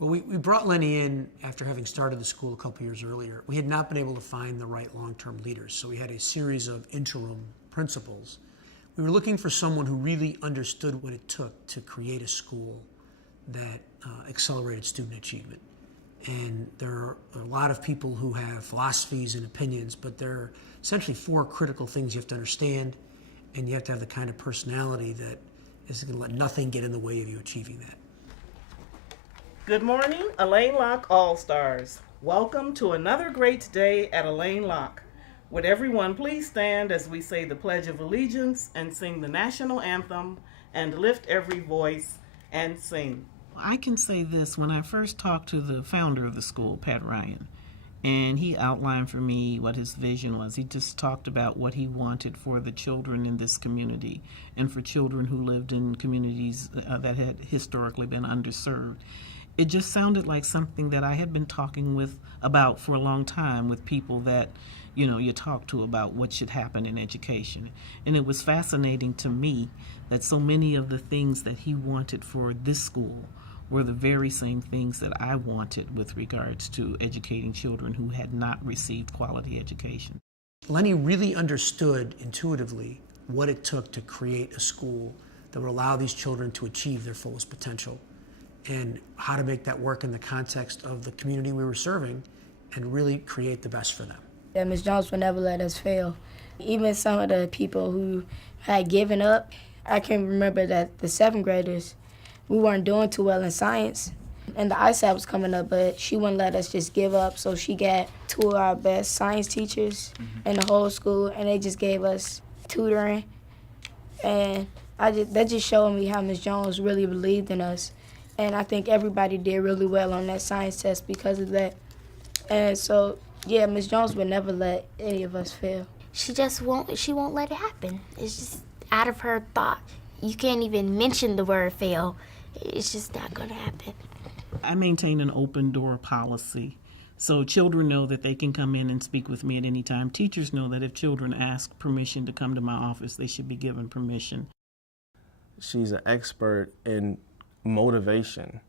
Well, we brought Lenny in after having started the school a couple years earlier. We had not been able to find the right long-term leaders, so we had a series of interim principals. We were looking for someone who really understood what it took to create a school that accelerated student achievement. And there are a lot of people who have philosophies and opinions, but there are essentially four critical things you have to understand, and you have to have the kind of personality that is going to let nothing get in the way of you achieving that. Good morning, Elaine Locke All-Stars. Welcome to another great day at Elaine Locke. Would everyone please stand as we say the Pledge of Allegiance and sing the national anthem and lift every voice and sing. I can say this: when I first talked to the founder of the school, Pat Ryan, and he outlined for me what his vision was. He just talked about what he wanted for the children in this community and for children who lived in communities that had historically been underserved. It just sounded like something that I had been talking about for a long time with people that, you talk to about what should happen in education. And it was fascinating to me that so many of the things that he wanted for this school were the very same things that I wanted with regards to educating children who had not received quality education. Lenny really understood intuitively what it took to create a school that would allow these children to achieve their fullest potential, and how to make that work in the context of the community we were serving and really create the best for them. Yeah, Ms. Jones would never let us fail. Even some of the people who had given up, I can remember that the seventh graders, we weren't doing too well in science, and the ISAT was coming up, but she wouldn't let us just give up, so she got two of our best science teachers in the whole school, and they just gave us tutoring, and that just showed me how Ms. Jones really believed in us. And I think everybody did really well on that science test because of that. And so, yeah, Ms. Jones would never let any of us fail. She won't let it happen. It's just out of her thought. You can't even mention the word fail. It's just not going to happen. I maintain an open door policy. So children know that they can come in and speak with me at any time. Teachers know that if children ask permission to come to my office, they should be given permission. She's an expert in motivation.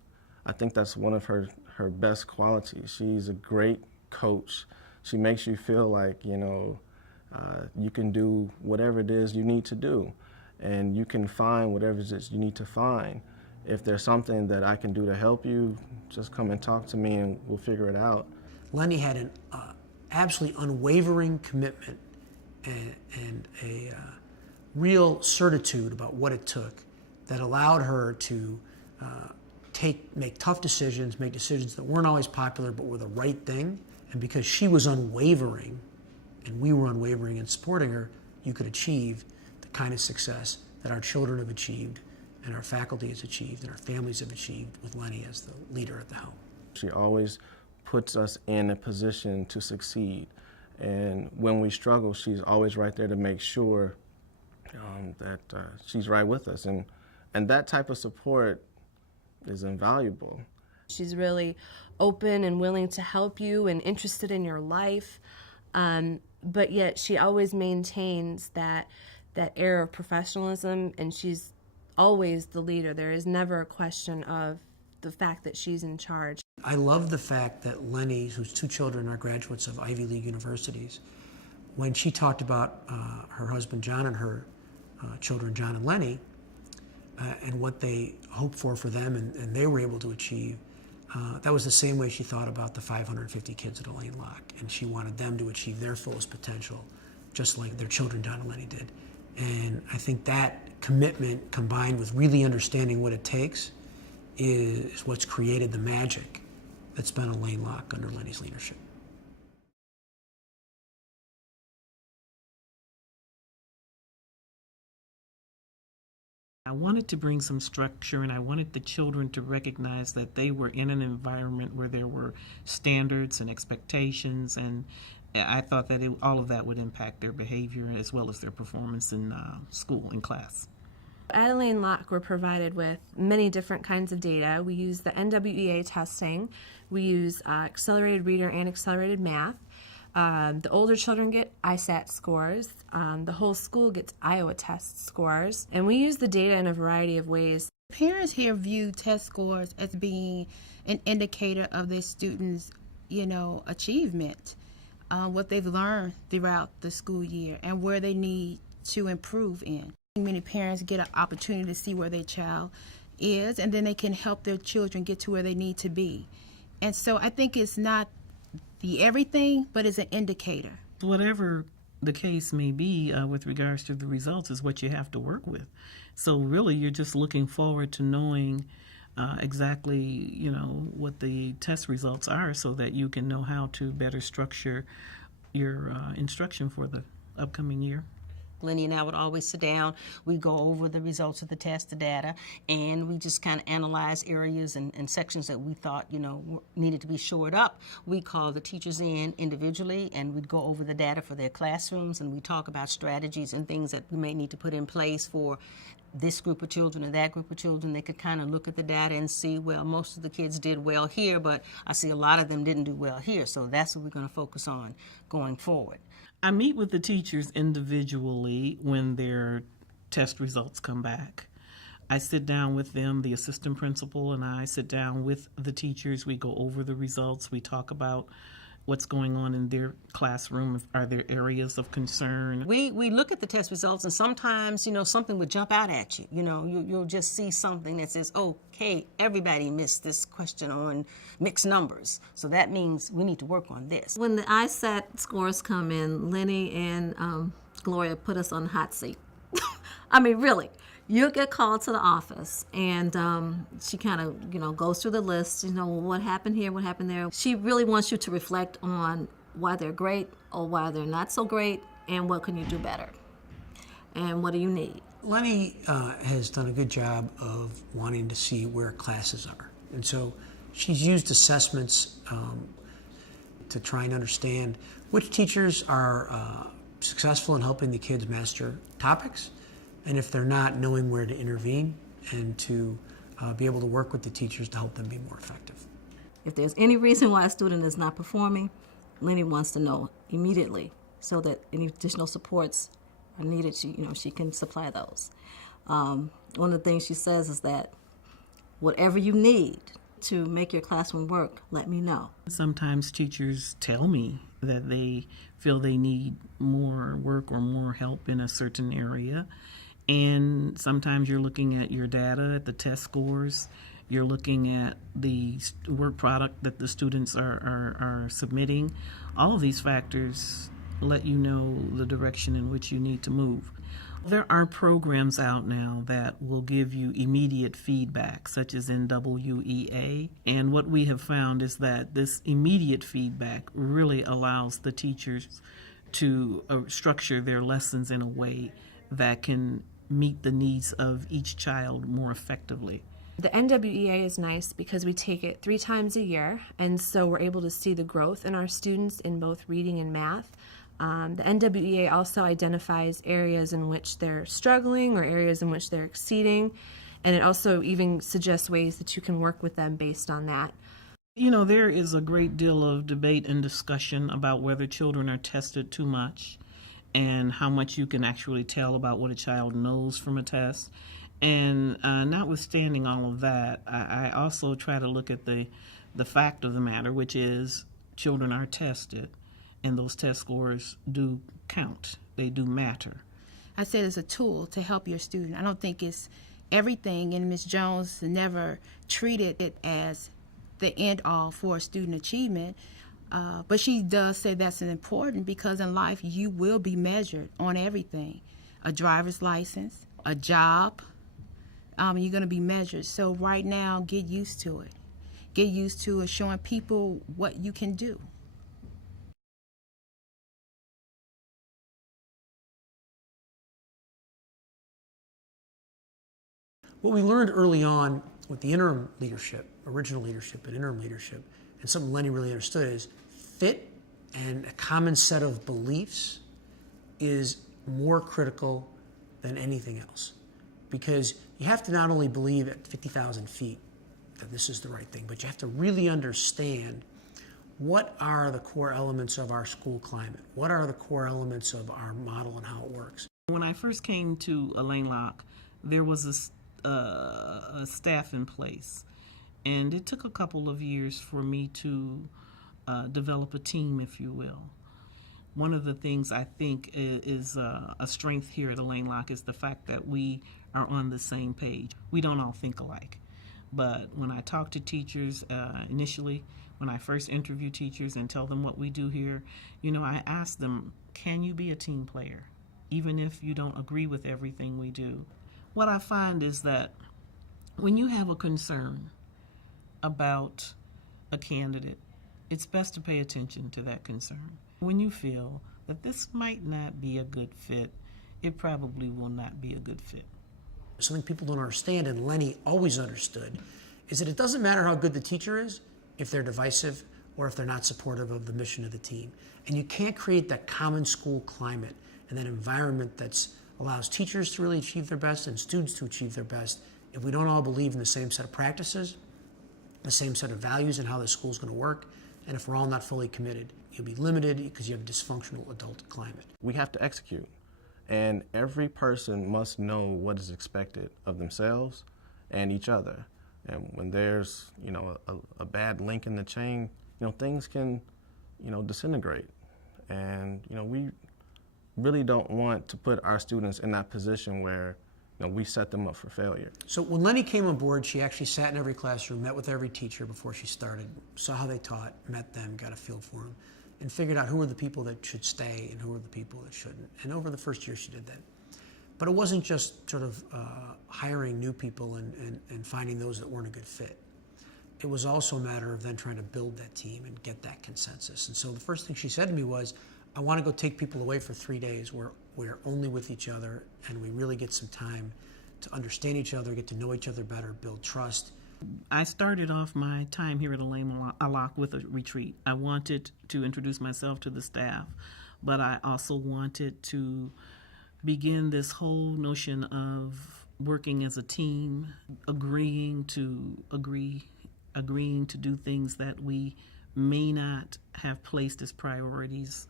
I think that's one of her best qualities. She's a great coach. She makes you feel like, you can do whatever it is you need to do, and you can find whatever it is you need to find. If there's something that I can do to help you, just come and talk to me and we'll figure it out. Lenny had an absolutely unwavering commitment and a real certitude about what it took that allowed her to make tough decisions, make decisions that weren't always popular but were the right thing. And because she was unwavering and we were unwavering in supporting her, you could achieve the kind of success that our children have achieved and our faculty has achieved and our families have achieved with Lenny as the leader at the helm. She always puts us in a position to succeed. And when we struggle, she's always right there to make sure that she's right with us. And that type of support is invaluable. She's really open and willing to help you and interested in your life, but yet she always maintains that air of professionalism, and she's always the leader. There is never a question of the fact that she's in charge. I love the fact that Lenny, whose two children are graduates of Ivy League universities, when she talked about her husband John and her children John and Lenny, and what they hoped for them and they were able to achieve, that was the same way she thought about the 550 kids at Elaine Locke, and she wanted them to achieve their fullest potential, just like their children John and Lenny did. And I think that commitment combined with really understanding what it takes is what's created the magic that's been Elaine Locke under Lenny's leadership. I wanted to bring some structure, and I wanted the children to recognize that they were in an environment where there were standards and expectations, and I thought that all of that would impact their behavior as well as their performance in school, in class. At Elaine Locke, we're provided with many different kinds of data. We use the NWEA testing. We use accelerated reader and accelerated math. The older children get ISAT scores. The whole school gets Iowa test scores. And we use the data in a variety of ways. Parents here view test scores as being an indicator of their students' achievement, what they've learned throughout the school year and where they need to improve in. Many parents get an opportunity to see where their child is, and then they can help their children get to where they need to be. And so I think it's not the everything, but it's an indicator. Whatever the case may be with regards to the results is what you have to work with. So really you're just looking forward to knowing exactly, what the test results are so that you can know how to better structure your instruction for the upcoming year. Lenny and I would always sit down, we'd go over the results of the test, the data, and we just kind of analyze areas and sections that we thought, needed to be shored up. We call the teachers in individually, and we'd go over the data for their classrooms, and we talk about strategies and things that we may need to put in place for this group of children or that group of children. They could kind of look at the data and see, well, most of the kids did well here, but I see a lot of them didn't do well here, so that's what we're going to focus on going forward. I meet with the teachers individually when their test results come back. I sit down with them, the assistant principal and I sit down with the teachers. We go over the results. We talk about what's going on in their classroom. Are there areas of concern? We look at the test results, and sometimes, something would jump out at you. You'll just see something that says, okay, everybody missed this question on mixed numbers. So that means we need to work on this. When the ISAT scores come in, Lenny and Gloria put us on the hot seat. I mean, really. You'll get called to the office, and she kind of, goes through the list, what happened here, what happened there. She really wants you to reflect on why they're great or why they're not so great, and what can you do better, and what do you need. Lenny has done a good job of wanting to see where classes are. And so she's used assessments to try and understand which teachers are successful in helping the kids master topics, and if they're not, knowing where to intervene and to be able to work with the teachers to help them be more effective. If there's any reason why a student is not performing, Lenny wants to know immediately so that any additional supports are needed. She can supply those. One of the things she says is that whatever you need to make your classroom work, let me know. Sometimes teachers tell me that they feel they need more work or more help in a certain area. And sometimes you're looking at your data, at the test scores, you're looking at the work product that the students are submitting. All of these factors let you know the direction in which you need to move. There are programs out now that will give you immediate feedback, such as NWEA. And what we have found is that this immediate feedback really allows the teachers to structure their lessons in a way that can meet the needs of each child more effectively. The NWEA is nice because we take it 3 times a year, and so we're able to see the growth in our students in both reading and math. The NWEA also identifies areas in which they're struggling or areas in which they're exceeding, and it also even suggests ways that you can work with them based on that. There is a great deal of debate and discussion about whether children are tested too much and how much you can actually tell about what a child knows from a test. And notwithstanding all of that, I also try to look at the fact of the matter, which is children are tested, and those test scores do count. They do matter. I said it's a tool to help your student. I don't think it's everything, and Ms. Jones never treated it as the end all for student achievement. But she does say that's important because in life you will be measured on everything. A driver's license, a job, you're going to be measured. So right now, get used to it. Get used to showing people what you can do. What we learned early on with the interim leadership, original leadership and interim leadership, and something Lenny really understood is fit and a common set of beliefs is more critical than anything else. Because you have to not only believe at 50,000 feet that this is the right thing, but you have to really understand what are the core elements of our school climate? What are the core elements of our model and how it works? When I first came to Elaine Locke, there was a staff in place. And it took a couple of years for me to develop a team, if you will. One of the things I think is a strength here at Elaine Locke is the fact that we are on the same page. We don't all think alike. But when I talk to teachers initially, when I first interview teachers and tell them what we do here, I ask them, can you be a team player, even if you don't agree with everything we do? What I find is that when you have a concern about a candidate, it's best to pay attention to that concern. When you feel that this might not be a good fit, it probably will not be a good fit. Something people don't understand, and Lenny always understood, is that it doesn't matter how good the teacher is if they're divisive or if they're not supportive of the mission of the team. And you can't create that common school climate and that environment that allows teachers to really achieve their best and students to achieve their best if we don't all believe in the same set of practices, the same set of values and how the school's going to work, and if we're all not fully committed. You'll be limited because you have a dysfunctional adult climate. We have to execute, and every person must know what is expected of themselves and each other. And when there's, a bad link in the chain, things can, disintegrate. And, we really don't want to put our students in that position where, we set them up for failure. So when Lenny came on board, she actually sat in every classroom, met with every teacher before she started, saw how they taught, met them, got a feel for them, and figured out who were the people that should stay and who were the people that shouldn't. And over the first year, she did that. But it wasn't just sort of hiring new people and finding those that weren't a good fit. It was also a matter of then trying to build that team and get that consensus. And so the first thing she said to me was, I want to go take people away for 3 days where we're only with each other and we really get some time to understand each other, get to know each other better, build trust. I started off my time here at Elaine Locke with a retreat. I wanted to introduce myself to the staff, but I also wanted to begin this whole notion of working as a team, agreeing to do things that we may not have placed as priorities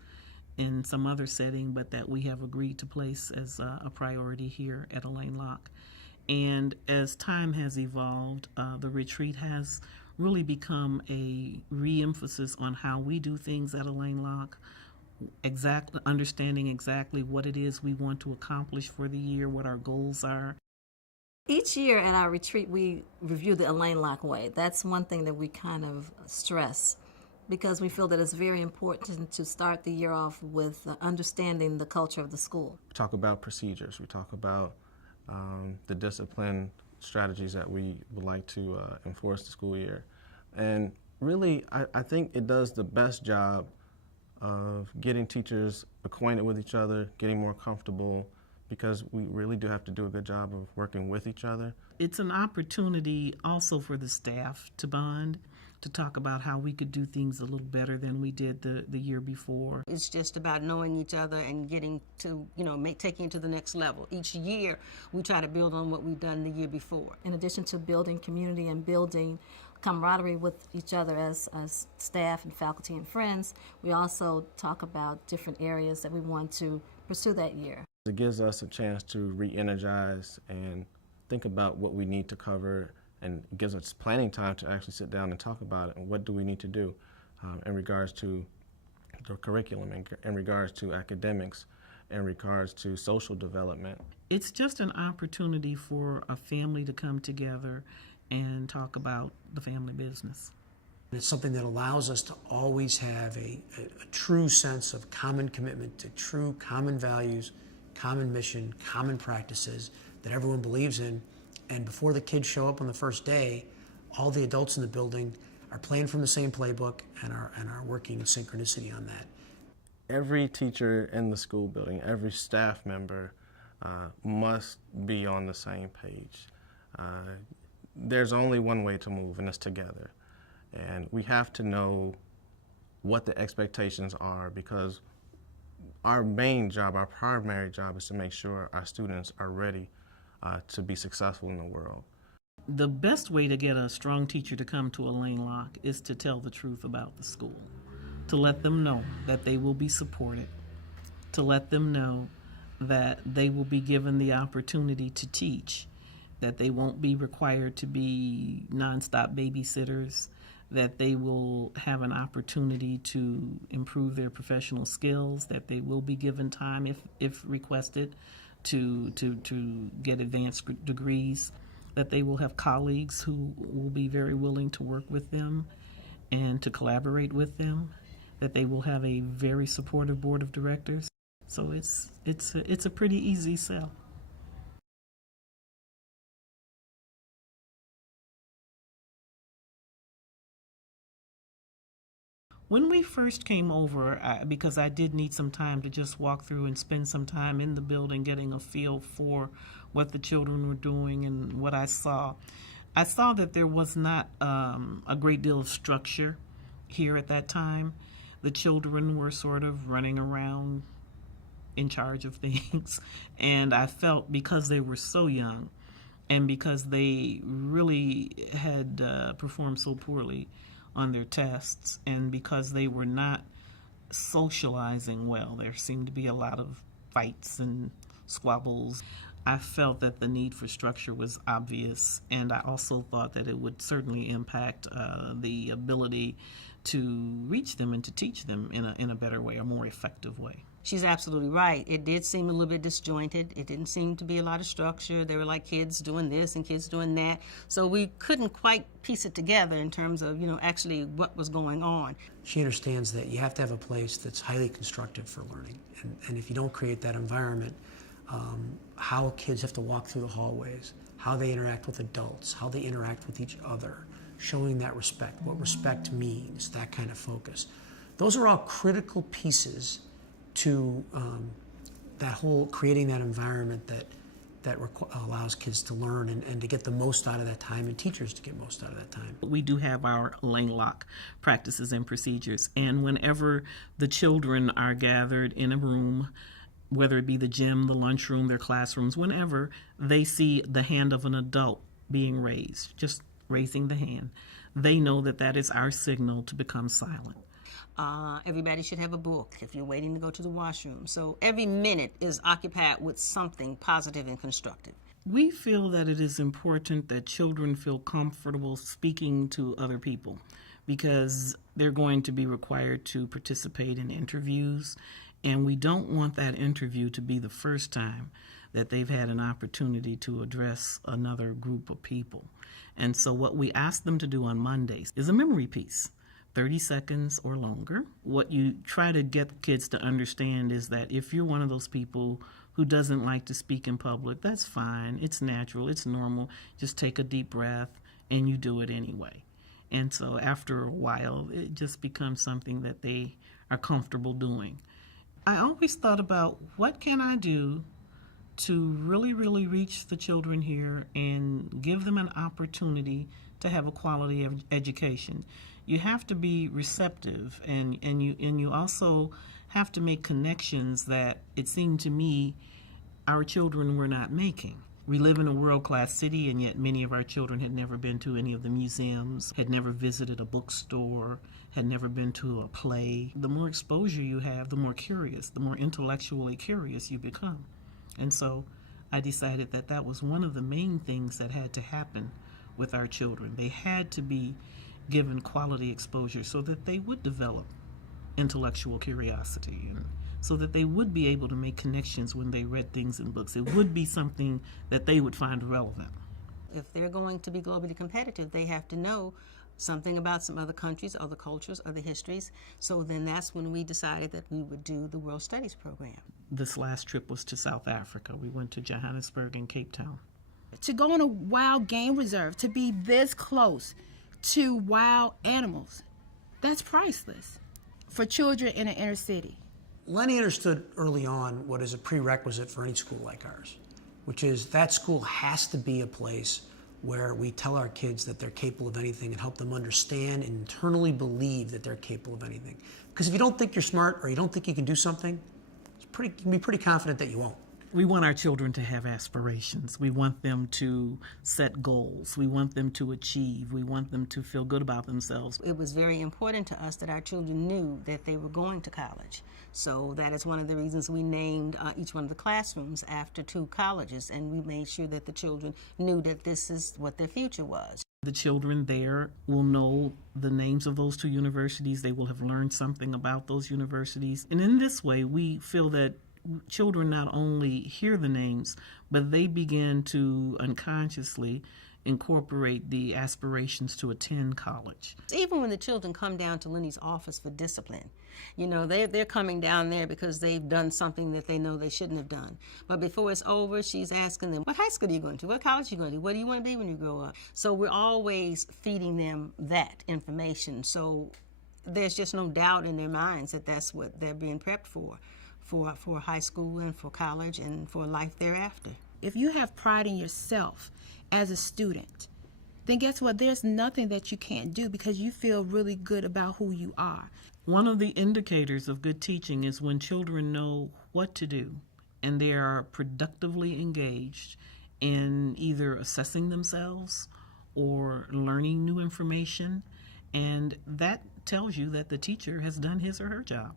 in some other setting, but that we have agreed to place as a priority here at Elaine Locke. And as time has evolved, the retreat has really become a re-emphasis on how we do things at Elaine Locke, understanding exactly what it is we want to accomplish for the year, what our goals are. Each year at our retreat, we review the Elaine Locke way. That's one thing that we kind of stress, because we feel that it's very important to start the year off with understanding the culture of the school. We talk about procedures. We talk about the discipline strategies that we would like to enforce the school year. And really, I think it does the best job of getting teachers acquainted with each other, getting more comfortable, because we really do have to do a good job of working with each other. It's an opportunity also for the staff to bond, to talk about how we could do things a little better than we did the year before. It's just about knowing each other and getting to, taking it to the next level. Each year, we try to build on what we've done the year before. In addition to building community and building camaraderie with each other as staff and faculty and friends, we also talk about different areas that we want to pursue that year. It gives us a chance to re-energize and think about what we need to cover, and it gives us planning time to actually sit down and talk about it and what do we need to do in regards to the curriculum, in regards to academics, in regards to social development. It's just an opportunity for a family to come together and talk about the family business. It's something that allows us to always have a true sense of common commitment to true common values, common mission, common practices that everyone believes in. And before the kids show up on the first day, all the adults in the building are playing from the same playbook and are working in synchronicity on that. Every teacher in the school building, every staff member must be on the same page. There's only one way to move, and it's together. And we have to know what the expectations are, because our main job, our primary job, is to make sure our students are ready to be successful in the world. The best way to get a strong teacher to come to Elaine Locke is to tell the truth about the school, to let them know that they will be supported, to let them know that they will be given the opportunity to teach, that they won't be required to be nonstop babysitters, that they will have an opportunity to improve their professional skills, that they will be given time if requested to get advanced degrees, that they will have colleagues who will be very willing to work with them and to collaborate with them, that they will have a very supportive board of directors. So it's a pretty easy sell. When we first came over, because I did need some time to just walk through and spend some time in the building getting a feel for what the children were doing and what I saw that there was not a great deal of structure here at that time. The children were sort of running around in charge of things, and I felt because they were so young and because they really had performed so poorly on their tests, and because they were not socializing well, there seemed to be a lot of fights and squabbles. I felt that the need for structure was obvious, and I also thought that it would certainly impact the ability to reach them and to teach them in a better way, a more effective way. She's absolutely right. It did seem a little bit disjointed. It didn't seem to be a lot of structure. They were like kids doing this and kids doing that. So we couldn't quite piece it together in terms of, actually what was going on. She understands that you have to have a place that's highly constructive for learning. And if you don't create that environment, how kids have to walk through the hallways, how they interact with adults, how they interact with each other, showing that respect, what respect means, that kind of focus. Those are all critical pieces to that whole creating that environment that allows kids to learn and to get the most out of that time, and teachers to get most out of that time. We do have our Lane Lock practices and procedures, and whenever the children are gathered in a room, whether it be the gym, the lunchroom, their classrooms, whenever they see the hand of an adult being raised, just raising the hand, they know that that is our signal to become silent. Everybody should have a book if you're waiting to go to the washroom. So every minute is occupied with something positive and constructive. We feel that it is important that children feel comfortable speaking to other people because they're going to be required to participate in interviews, and we don't want that interview to be the first time that they've had an opportunity to address another group of people. And so what we ask them to do on Mondays is a memory piece. 30 seconds or longer. What you try to get kids to understand is that if you're one of those people who doesn't like to speak in public, that's fine. It's natural. It's normal. Just take a deep breath and you do it anyway. And so after a while, it just becomes something that they are comfortable doing. I always thought about what can I do to really, really reach the children here and give them an opportunity to have a quality of education. You have to be receptive, and you also have to make connections that it seemed to me our children were not making. We live in a world-class city, and yet many of our children had never been to any of the museums, had never visited a bookstore, had never been to a play. The more exposure you have, the more curious, the more intellectually curious you become. And so I decided that that was one of the main things that had to happen with our children. They had to be given quality exposure so that they would develop intellectual curiosity and so that they would be able to make connections when they read things in books. It would be something that they would find relevant. If they're going to be globally competitive, they have to know something about some other countries, other cultures, other histories. So then that's when we decided that we would do the World Studies program. This last trip was to South Africa. We went to Johannesburg and Cape Town. To go on a wild game reserve, to be this close to wild animals, that's priceless for children in an inner city. Lenny understood early on what is a prerequisite for any school like ours, which is that school has to be a place where we tell our kids that they're capable of anything and help them understand and internally believe that they're capable of anything. Because if you don't think you're smart or you don't think you can do something, you can be pretty confident that you won't. We want our children to have aspirations. We want them to set goals. We want them to achieve. We want them to feel good about themselves. It was very important to us that our children knew that they were going to college. So that is one of the reasons we named each one of the classrooms after 2 colleges, and we made sure that the children knew that this is what their future was. The children there will know the names of those 2 universities. They will have learned something about those universities. And in this way, we feel that children not only hear the names, but they begin to unconsciously incorporate the aspirations to attend college. Even when the children come down to Lenny's office for discipline, you know, they're coming down there because they've done something that they know they shouldn't have done. But before it's over, she's asking them, what high school are you going to? What college are you going to? What do you want to be when you grow up? So we're always feeding them that information. So there's just no doubt in their minds that that's what they're being prepped for high school and for college and for life thereafter. If you have pride in yourself as a student, then guess what? There's nothing that you can't do because you feel really good about who you are. One of the indicators of good teaching is when children know what to do and they are productively engaged in either assessing themselves or learning new information, and that tells you that the teacher has done his or her job.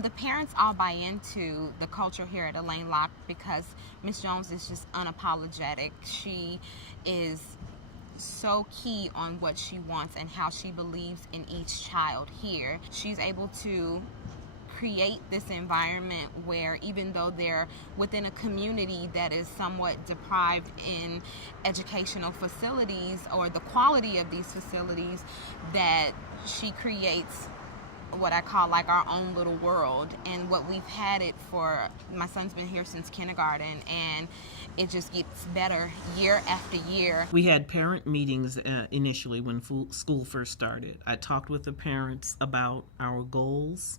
The parents all buy into the culture here at Elaine Locke because Ms. Jones is just unapologetic. She is so key on what she wants and how she believes in each child here. She's able to create this environment where even though they're within a community that is somewhat deprived in educational facilities or the quality of these facilities, that she creates what I call like our own little world. And what we've had it for, my son's been here since kindergarten, and it just gets better year after year. We had parent meetings initially when school first started. I talked with the parents about our goals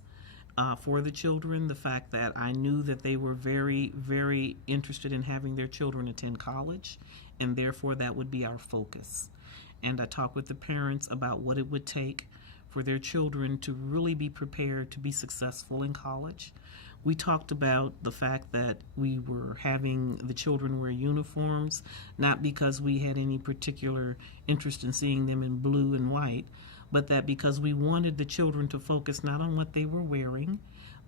for the children, the fact that I knew that they were very, very interested in having their children attend college, and therefore that would be our focus. And I talked with the parents about what it would take for their children to really be prepared to be successful in college. We talked about the fact that we were having the children wear uniforms, not because we had any particular interest in seeing them in blue and white, but that because we wanted the children to focus not on what they were wearing,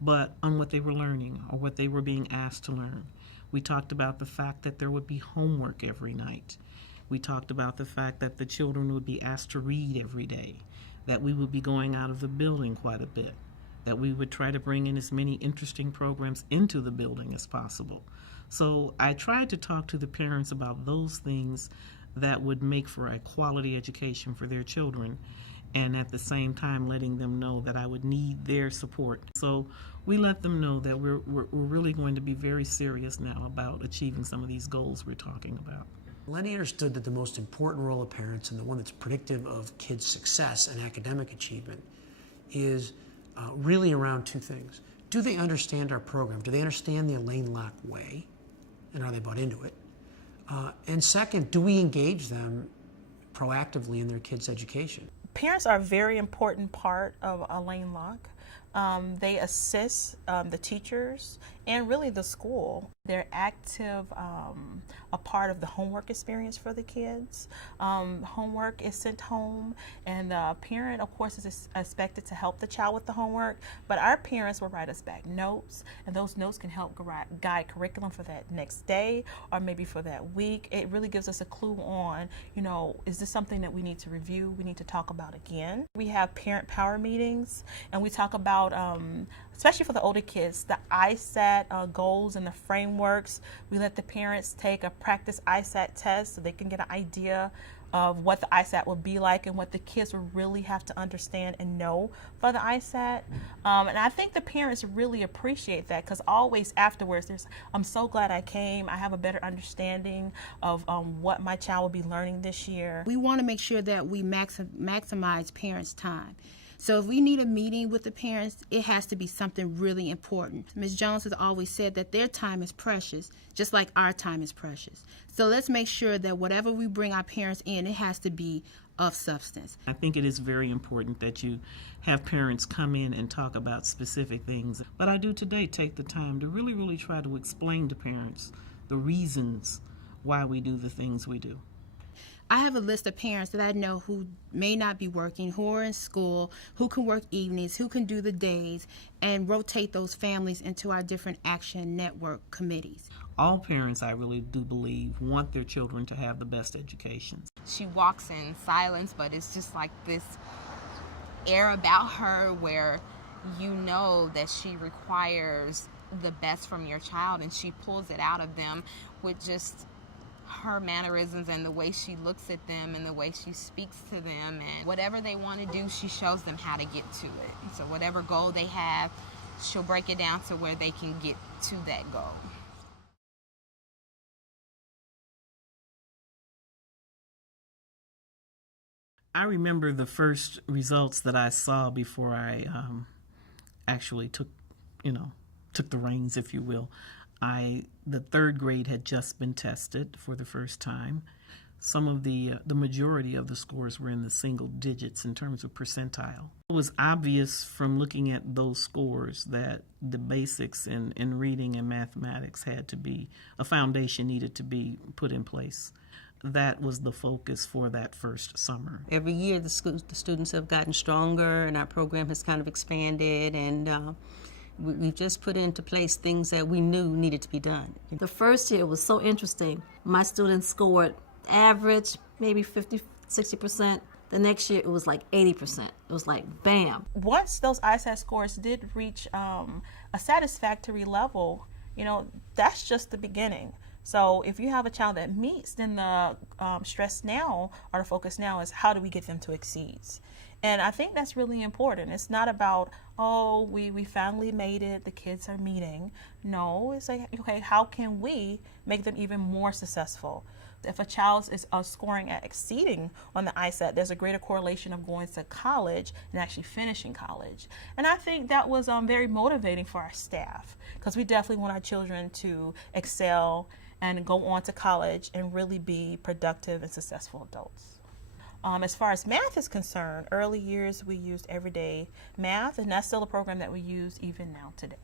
but on what they were learning or what they were being asked to learn. We talked about the fact that there would be homework every night. We talked about the fact that the children would be asked to read every day, that we would be going out of the building quite a bit, that we would try to bring in as many interesting programs into the building as possible. So I tried to talk to the parents about those things that would make for a quality education for their children, and at the same time letting them know that I would need their support. So we let them know that we're really going to be very serious now about achieving some of these goals we're talking about. Lenny understood that the most important role of parents, and the one that's predictive of kids' success and academic achievement, is really around 2 things. Do they understand our program? Do they understand the Elaine Locke way? And are they bought into it? And second, do we engage them proactively in their kids' education? Parents are a very important part of Elaine Locke. They assist the teachers and really the school. They're active, a part of the homework experience for the kids. Homework is sent home, and the parent, of course, is expected to help the child with the homework, but our parents will write us back notes, and those notes can help guide curriculum for that next day or maybe for that week. It really gives us a clue on, you know, is this something that we need to review, we need to talk about again. We have parent power meetings, and we talk about, especially for the older kids, the ISAT goals and the frameworks. We let the parents take a practice ISAT test so they can get an idea of what the ISAT will be like and what the kids will really have to understand and know for the ISAT. And I think the parents really appreciate that, because always afterwards, I'm so glad I came. I have a better understanding of what my child will be learning this year. We want to make sure that we maximize parents' time. So if we need a meeting with the parents, it has to be something really important. Ms. Jones has always said that their time is precious, just like our time is precious. So let's make sure that whatever we bring our parents in, it has to be of substance. I think it is very important that you have parents come in and talk about specific things. But I do today take the time to really try to explain to parents the reasons why we do the things we do. I have a list of parents that I know who may not be working, who are in school, who can work evenings, who can do the days, and rotate those families into our different action network committees. All parents, I really do believe, want their children to have the best education. She walks in silence, but it's just like this air about her where you know that she requires the best from your child, and she pulls it out of them with just her mannerisms and the way she looks at them and the way she speaks to them, and whatever they want to do, she shows them how to get to it. So whatever goal they have, she'll break it down to where they can get to that goal. I remember the first results that I saw before I actually took the reins, if you will. The third grade had just been tested for the first time. Some of the majority of the scores were in the single digits in terms of percentile. It was obvious from looking at those scores that the basics in reading and mathematics had to be, a foundation needed to be put in place. That was the focus for that first summer. Every year the students have gotten stronger, and our program has kind of expanded, and we've just put into place things that we knew needed to be done. The first year was so interesting. My students scored average, maybe 50-60%. The next year it was like 80%. It was like bam. Once those ISAT scores did reach a satisfactory level, that's just the beginning. So if you have a child that meets, then the stress now, or the focus now, is how do we get them to exceed? And I think that's really important. It's not about, oh, we finally made it, the kids are meeting. No, it's like, okay, how can we make them even more successful? If a child is scoring at exceeding on the ISAT, there's a greater correlation of going to college and actually finishing college. And I think that was very motivating for our staff, because we definitely want our children to excel and go on to college and really be productive and successful adults. As far as math is concerned, early years we used everyday math, and that's still a program that we use even now today.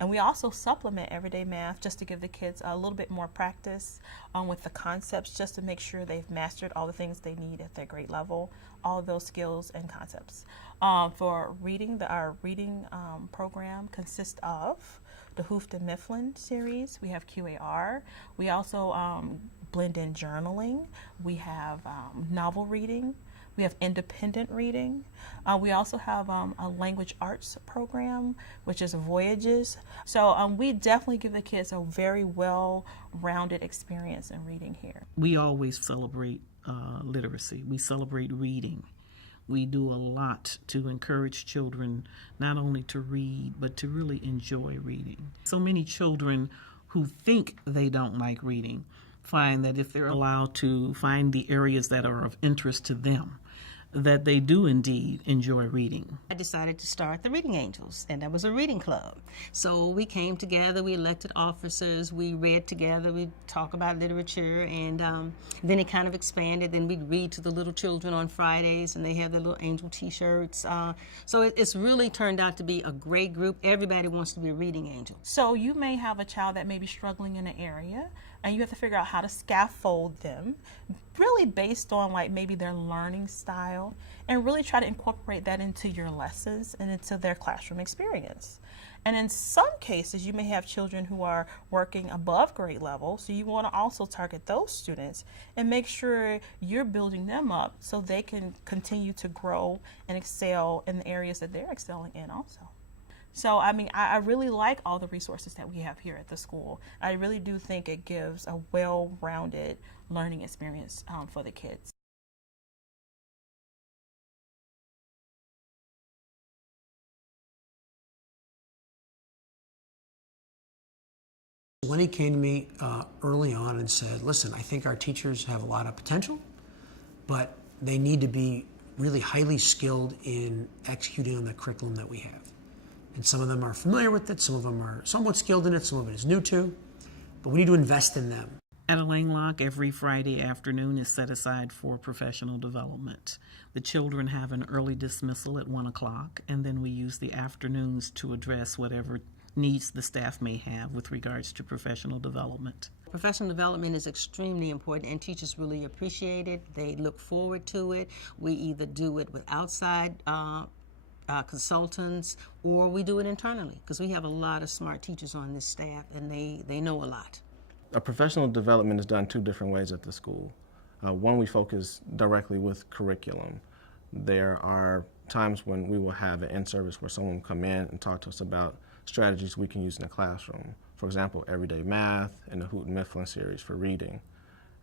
And we also supplement everyday math just to give the kids a little bit more practice with the concepts, just to make sure they've mastered all the things they need at their grade level, all of those skills and concepts. For reading, our reading program consists of the Hoofd and Mifflin series. We have QAR. We also blend in journaling. We have novel reading. We have independent reading. We also have a language arts program, which is Voyages. So we definitely give the kids a very well-rounded experience in reading here. We always celebrate literacy. We celebrate reading. We do a lot to encourage children not only to read, but to really enjoy reading. So many children who think they don't like reading find that if they're allowed to find the areas that are of interest to them, that they do indeed enjoy reading. I decided to start the Reading Angels, and that was a reading club. So we came together, we elected officers, we read together, we talk about literature, and then it kind of expanded. Then we'd read to the little children on Fridays, and they have their little angel t-shirts. So it's really turned out to be a great group. Everybody wants to be a reading angel. So you may have a child that may be struggling in an area, and you have to figure out how to scaffold them, really based on like maybe their learning style, and really try to incorporate that into your lessons and into their classroom experience. And in some cases, you may have children who are working above grade level, so you want to also target those students and make sure you're building them up so they can continue to grow and excel in the areas that they're excelling in also. So, I really like all the resources that we have here at the school. I really do think it gives a well-rounded learning experience for the kids. Lenny came to me early on and said, listen, I think our teachers have a lot of potential, but they need to be really highly skilled in executing on the curriculum that we have. And some of them are familiar with it, some of them are somewhat skilled in it, some of it is new to, but we need to invest in them. At Elaine Locke, every Friday afternoon is set aside for professional development. The children have an early dismissal at 1 o'clock, and then we use the afternoons to address whatever needs the staff may have with regards to professional development. Professional development is extremely important, and teachers really appreciate it. They look forward to it. We either do it with outside consultants, or we do it internally, because we have a lot of smart teachers on this staff, and they know a lot. Professional development is done two different ways at the school. One, we focus directly with curriculum. There are times when we will have an in-service where someone will come in and talk to us about strategies we can use in the classroom. For example, everyday math and the Houghton Mifflin series for reading.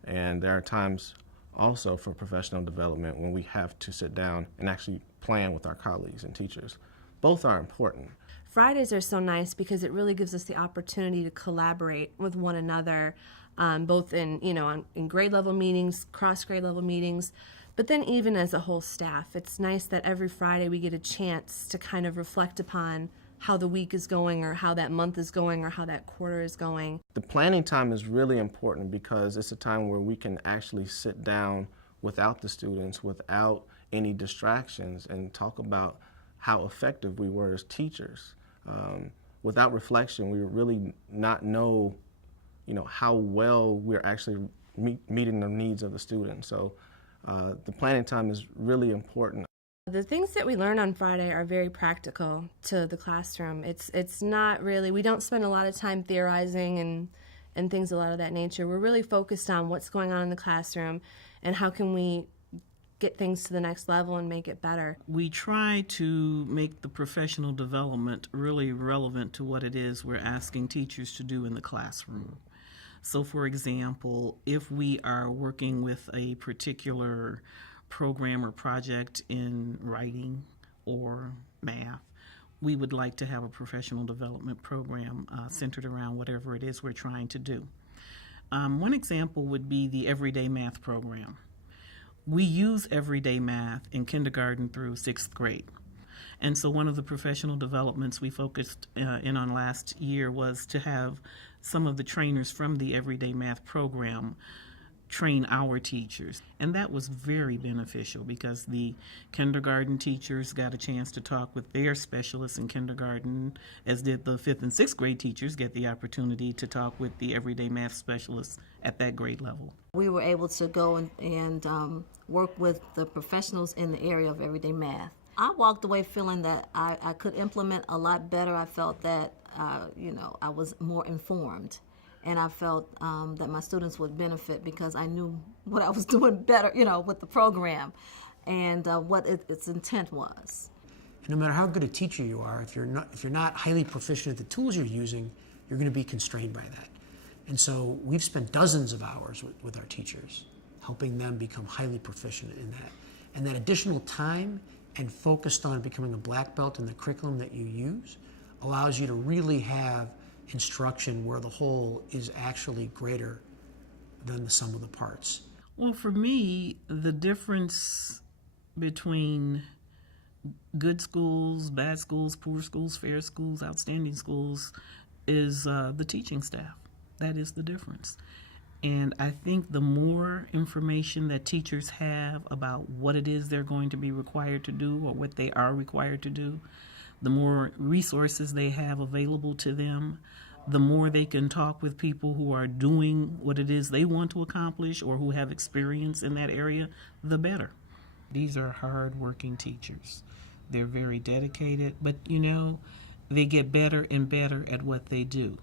And there are times also for professional development when we have to sit down and actually plan with our colleagues and teachers. Both are important. Fridays are so nice because it really gives us the opportunity to collaborate with one another, both in in grade level meetings, cross grade level meetings, but then even as a whole staff. It's nice that every Friday we get a chance to kind of reflect upon how the week is going, or how that month is going, or how that quarter is going. The planning time is really important because it's a time where we can actually sit down without the students, without any distractions, and talk about how effective we were as teachers. Without reflection, we would really not know, how well we're actually meeting the needs of the students. So the planning time is really important. The things that we learn on Friday are very practical to the classroom. It's not really, we don't spend a lot of time theorizing and things a lot of that nature. We're really focused on what's going on in the classroom and how can we get things to the next level and make it better. We try to make the professional development really relevant to what it is we're asking teachers to do in the classroom. So, for example, if we are working with a particular program or project in writing or math, we would like to have a professional development program centered around whatever it is we're trying to do. One example would be the Everyday Math program. We use everyday math in kindergarten through 6th grade. And so one of the professional developments we focused in on last year was to have some of the trainers from the Everyday Math program train our teachers. And that was very beneficial because the kindergarten teachers got a chance to talk with their specialists in kindergarten, as did the 5th and 6th grade teachers get the opportunity to talk with the Everyday Math specialists at that grade level. We were able to go and work with the professionals in the area of everyday math. I walked away feeling that I could implement a lot better. I felt that, I was more informed. And I felt that my students would benefit because I knew what I was doing better, with the program and what its intent was. No matter how good a teacher you are, if you're not highly proficient at the tools you're using, you're going to be constrained by that. And so we've spent dozens of hours with our teachers, helping them become highly proficient in that. And that additional time and focused on becoming a black belt in the curriculum that you use allows you to really have instruction where the whole is actually greater than the sum of the parts. Well, for me, the difference between good schools, bad schools, poor schools, fair schools, outstanding schools is the teaching staff. That is the difference. And I think the more information that teachers have about what it is they're going to be required to do or what they are required to do, the more resources they have available to them, the more they can talk with people who are doing what it is they want to accomplish or who have experience in that area, the better. These are hard-working teachers. They're very dedicated, but they get better and better at what they do.